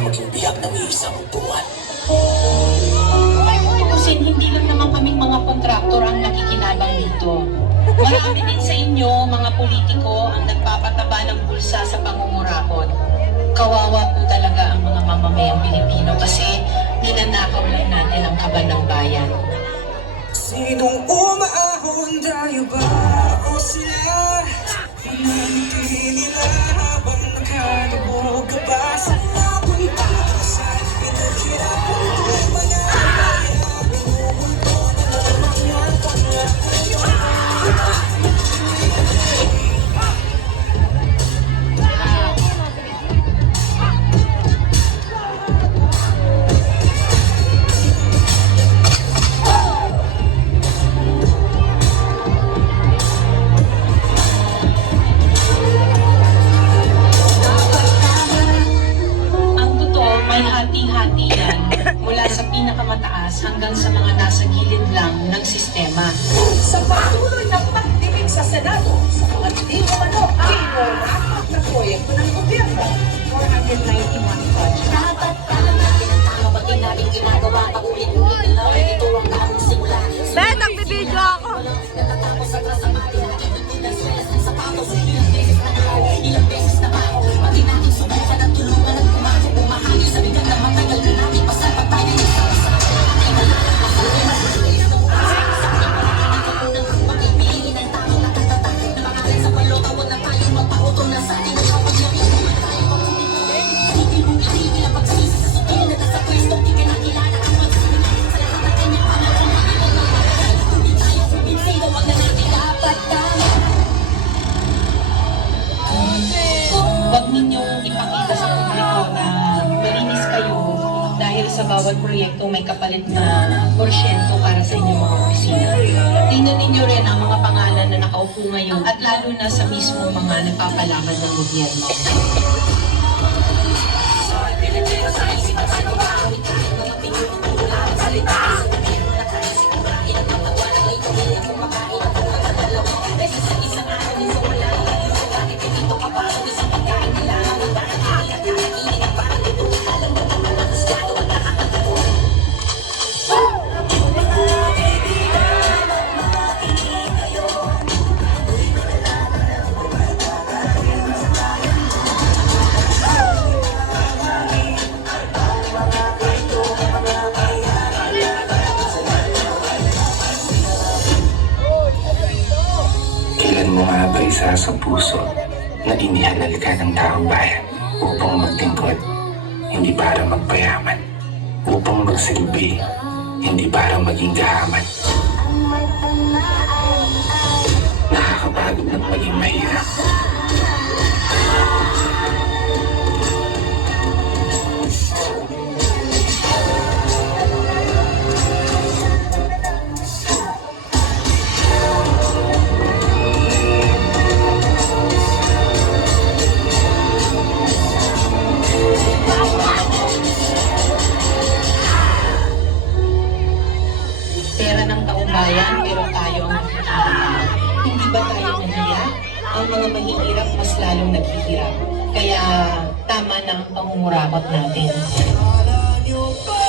maging biyak ng iisang buwan. Tutusin, hindi lang naman kaming mga kontraktor ang nakikinabang dito. Marami din sa inyo, mga politiko, ang nagpapataba ng bulsa sa pangungurakot. Kawawa po talaga ang mga mamamayang Pilipino kasi ninanakaw lang natin ang kaban ng bayan. Sinong umaahon, tayo ba o sila? Pinanitili nila habang nakalubog ka ba? Sa napunta ka sa pinaghirapan ko mga bayan. Binubunto na naman ang pangyayon. Hati-hati yan mula sa pinakamataas hanggang sa mga nasa gilid lang ng sistema. Sa patuloy na pagdinig sa Senado sa mga di umano kinorakot na proyekto ng gobyerno, 491 projects. Dapat alam natin ang tama, ba't di natin ginagawa? Paulit-ulit lang, ito ang tamang simula. Bet, nagbibideo ako. Natatapos sa trasamali, nakikita ng stress ng sapatos. Ilang beses na ako, ilang beses na ako. Pati natin subukan at tulungan at pumato. Bumahagi sa bigat na matagal na natin pasapat tayo ng sama-sama. Ay malalakas ang mas maliit ng oras. Sa ating panaginip ko ng pag-ibigin ng tao na katatak. Na pangalan sa balota, huwag na tayo magpautong na sa ating kapag-yakin. Huwag tayo pag-ibigin. Hindi mong itigil ang pagsisi sa sukil na nasa pwesto. Di ka nakilala ang magsimula sa lahat ng kanyang pangalan. Hindi tayo kumbinsido, huwag na natin dapat tayo. Huwag ninyong ipakita sa publiko na malinis kayo dahil sa bawat proyekto may kapalit na porsyento para sa inyong mga opisina. Tingnan ninyo rin ang mga pangalan na nakaupo ngayon at lalo na sa mismo mga nagpapalakad ng gobyerno. Kailan mo nga ba isa sa puso na inihalal ka ng taong bayan upang magtingkod, hindi para magpayaman, upang magsilbi, hindi para maging gahaman? Nakakapagod ng maging mahirap. Pera ng taong bayan, pero tayo ang nakikita. Hindi ba tayo nahiya? Ang mga mahihirap mas lalong naghihirap. Kaya tama na ang pangungurakot natin. Akala nyo ba